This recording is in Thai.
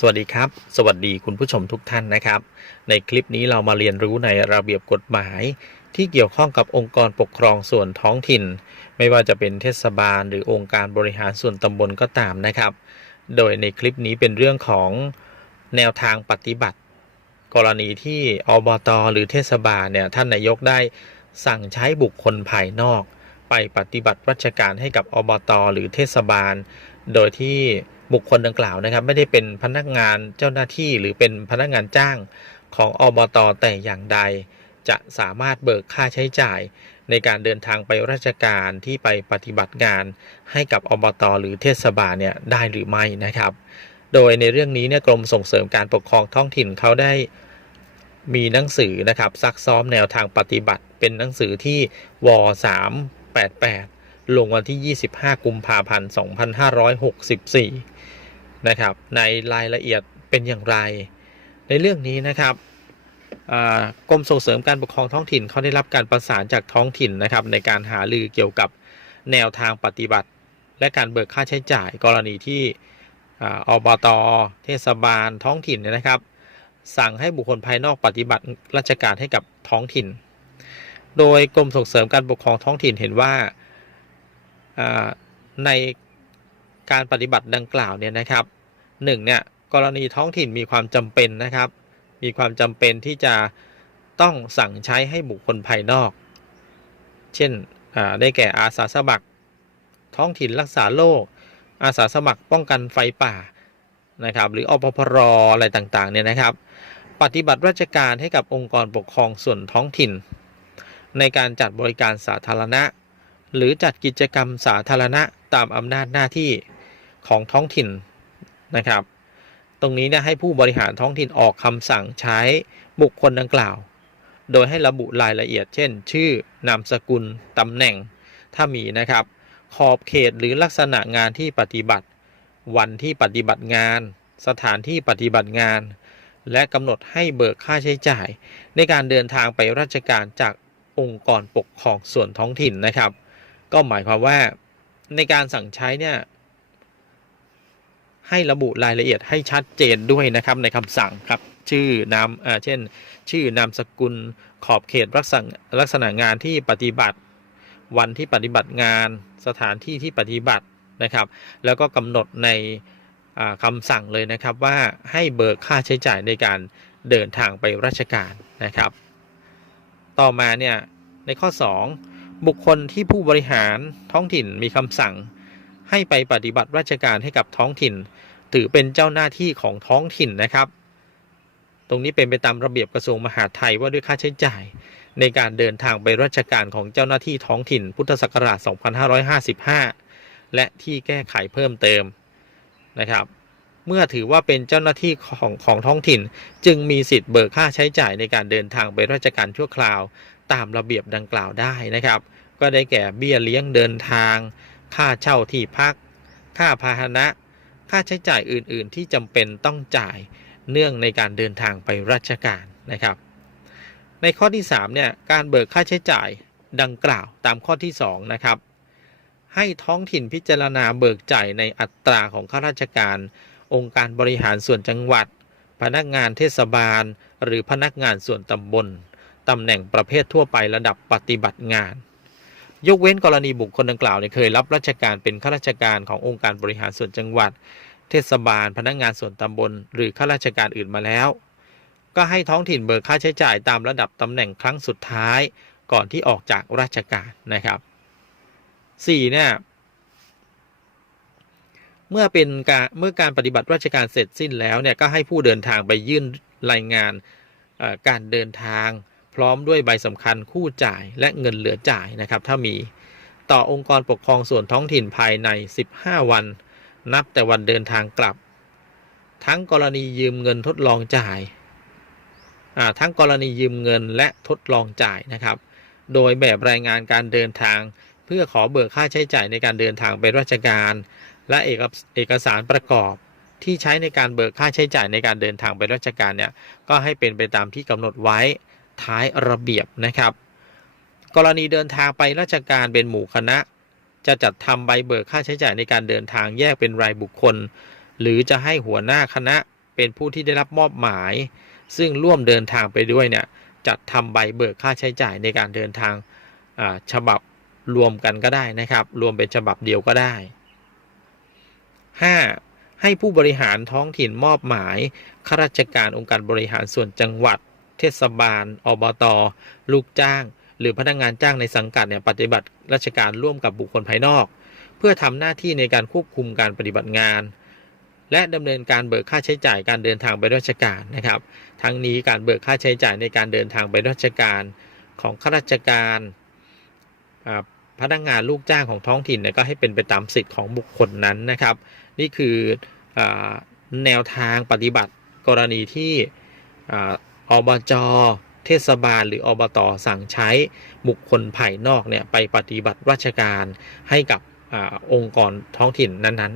สวัสดีครับ สวัสดีคุณผู้ชมทุกท่านนะครับ ในคลิปนี้เรามาเรียนรู้ในระเบียบกฎหมาย ที่เกี่ยวข้องกับองค์กรปกครองส่วนท้องถิ่น ไม่ว่าจะเป็นเทศบาล หรือองค์การบริหารส่วนตำบลก็ตามนะครับ โดยในคลิปนี้เป็นเรื่องของแนวทางปฏิบัติ กรณีที่อบตหรือเทศบาลเนี่ยท่านนายกได้สั่งใช้บุคคลภายนอก ไปปฏิบัติราชการให้กับอบตหรือเทศบาล โดยที่บุคคลดังกล่าวนะครับ ไม่ได้เป็นพนักงานเจ้าหน้าที่หรือเป็นพนักงานจ้างของอบตแต่อย่างใด จะสามารถเบิกค่าใช้จ่าย ในการเดินทางไปราชการที่ไปปฏิบัติงานให้กับอบตหรือเทศบาลเนี่ยได้หรือไม่นะครับ โดยในเรื่องนี้เนี่ยกรมส่งเสริมการปกครองท้องถิ่นเขาได้มีหนังสือนะครับซักซ้อมแนวทางปฏิบัติเป็นหนังสือที่ว 88 ลงวันที่ 25 กุมภาพันธ์ 2564 นะครับ ในรายละเอียดเป็นอย่างไร ในเรื่องนี้นะครับกรมส่งเสริมการปกครองท้องถิ่นเขาได้รับการประสานจากท้องถิ่นนะครับในการหาลือเกี่ยวกับแนวทางปฏิบัติ และการเบิกค่าใช้จ่ายกรณีที่ออบตเทศบาลท้องถิ่นนะครับ สั่งให้บุคคลภายนอกปฏิบัติราชการให้กับท้องถิ่น โดยกรมส่งเสริมการปกครองท้องถิ่นเห็นว่าในการปฏิบัติดังกล่าวเนี่ยนะครับหนึ่งเนี่ยกรณีท้องถิ่นมีความจำเป็นนะครับ มีความจำเป็นที่จะต้องสั่งใช้ให้บุคคลภายนอก เช่นได้แก่อาสาสมัคร ท้องถิ่นรักษาโรคอาสาสมัครป้องกันไฟป่านะครับ หรืออปพรอะไรต่างๆเนี่ยนะครับ ปฏิบัติราชการให้กับองค์กรปกครองส่วนท้องถิ่น ในการจัดบริการสาธารณะ หรือจัดกิจกรรมสาธารณะตามอำนาจหน้าที่ของท้องถิ่นนะครับ ตรงนี้เนี่ยให้ผู้บริหารท้องถิ่นออกคำสั่งใช้บุคคลดังกล่าว โดยให้ระบุรายละเอียด เช่น ชื่อนามสกุลตำแหน่ง ถ้ามีนะครับ ขอบเขตหรือลักษณะงานที่ปฏิบัติ วันที่ปฏิบัติงาน สถานที่ปฏิบัติงานและกำหนดให้เบิกค่าใช้จ่าย ในการเดินทางไปราชการจาก องค์กรปกครองส่วนท้องถิ่นนะครับ ก็หมายความว่าในการสั่งใช้เนี่ยให้ระบุรายละเอียดให้ชัดเจนด้วยนะครับในคำสั่งครับชื่อนามเช่น ชื่อนามสกุลขอบเขตลักษณะลักษณะงานที่ปฏิบัติ วันที่ปฏิบัติงานสถานที่ที่ปฏิบัตินะครับ แล้วก็กำหนดในอ่าคำสั่งเลยนะครับว่าให้เบิกค่าใช้จ่ายในการเดินทางไปราชการนะครับ ต่อมาเนี่ยในข้อ 2 บุคคลที่ผู้บริหารท้องถิ่นมีคำสั่ง ให้ไปปฏิบัติราชการให้กับท้องถิ่น ถือเป็นเจ้าหน้าที่ของท้องถิ่นนะครับ ตรงนี้เป็นไปตามระเบียบกระทรวงมหาดไทยว่าด้วยค่าใช้จ่าย ในการเดินทางไปราชการของเจ้าหน้าที่ท้องถิ่น พุทธศักราช 2555 และที่แก้ไขเพิ่มเติมนะครับ เมื่อถือว่าเป็นเจ้าหน้าที่ของของท้องถิ่น จึงมีสิทธิ์เบิกค่าใช้จ่ายในการเดินทางไปราชการชั่วคราว ตามระเบียบดังกล่าวได้นะครับ ก็ได้แก่เบี้ยเลี้ยงเดินทาง ค่าเช่าที่พัก ค่าพาหนะ ค่าใช้จ่ายอื่น ๆ ที่จำเป็นต้องจ่ายเนื่องในการเดินทางไปราชการนะครับ ในข้อที่3เนี่ยการเบิกค่าใช้จ่ายดังกล่าวตามข้อที่2นะครับให้ท้องถิ่นพิจารณาเบิกจ่ายในอัตราของข้าราชการ องค์การบริหารส่วนจังหวัด พนักงานเทศบาล หรือพนักงานส่วนตำบลตำแหน่งประเภททั่วไประดับปฏิบัติงาน ยกเว้นกรณีบุคคลดังกล่าวเนี่ยเคยรับราชการเป็นข้าราชการขององค์การบริหารส่วนจังหวัด เทศบาล พนักงานส่วนตำบล หรือข้าราชการอื่นมาแล้ว ก็ให้ท้องถิ่นเบิกค่าใช้จ่ายตามระดับตำแหน่งครั้งสุดท้าย ก่อนที่ออกจากราชการนะครับ 4 เนี่ย เมื่อเป็นการเมื่อการปฏิบัติราชการเสร็จสิ้นแล้วเนี่ยก็ให้ผู้เดินทางไปยื่นรายงานการเดินทางพร้อมด้วยใบสำคัญคู่จ่ายและเงินเหลือจ่ายนะครับ ถ้ามีต่อองค์กรปกครองส่วนท้องถิ่นภายใน 15 วัน นับแต่วันเดินทางกลับ ทั้งกรณียืมเงินทดลองจ่ายาทั้งกรณียืมเงินและทดลองจ่ายนะครับ โดยแบบรายงานการเดินทาง เพื่อขอเบิกค่าใช้จ่ายในการเดินทางไปราชการ และเอกเอกสารประกอบที่ใช้ในการเบิกค่าใช้จ่ายในการเดินทางไปราชการเนี่ยก็ให้เป็นไปตามที่กำหนดไว้ท้ายระเบียบนะครับ กรณีเดินทางไปราชการเป็นหมู่คณะ จะจัดทำใบเบิกค่าใช้จ่ายในการเดินทางแยกเป็นรายบุคคล หรือจะให้หัวหน้าคณะเป็นผู้ที่ได้รับมอบหมาย ซึ่งร่วมเดินทางไปด้วยเนี่ยจัดทำใบเบิกค่าใช้จ่ายในการเดินทางฉบับรวมกันก็ได้นะครับ รวมเป็นฉบับเดียวก็ได้ 5. ให้ผู้บริหารท้องถิ่นมอบหมายข้าราชการองค์การบริหารส่วนจังหวัด เทศบาล อบต ลูกจ้าง หรือพนักงานจ้างในสังกัดเนี่ยปฏิบัติราชการร่วมกับบุคคลภายนอก เพื่อทำหน้าที่ในการควบคุมการปฏิบัติงาน และดำเนินการเบิกค่าใช้จ่ายการเดินทางไปราชการนะครับ ทั้งนี้การเบิกค่าใช้จ่ายในการเดินทางไปราชการของข้าราชการ พนักงานลูกจ้างของท้องถิ่นเนี่ยก็ให้เป็นไปตามสิทธิ์ของบุคคลนั้นนะครับ นี่คืออแนวทางปฏิบัติกรณีที่ออบจเทศบาลหรืออบตสั่งใช้บุคคลภายนอกเนี่ยไปปฏิบัติราชการให้กับอองค์กรท้องถิ่นนั้นๆนะ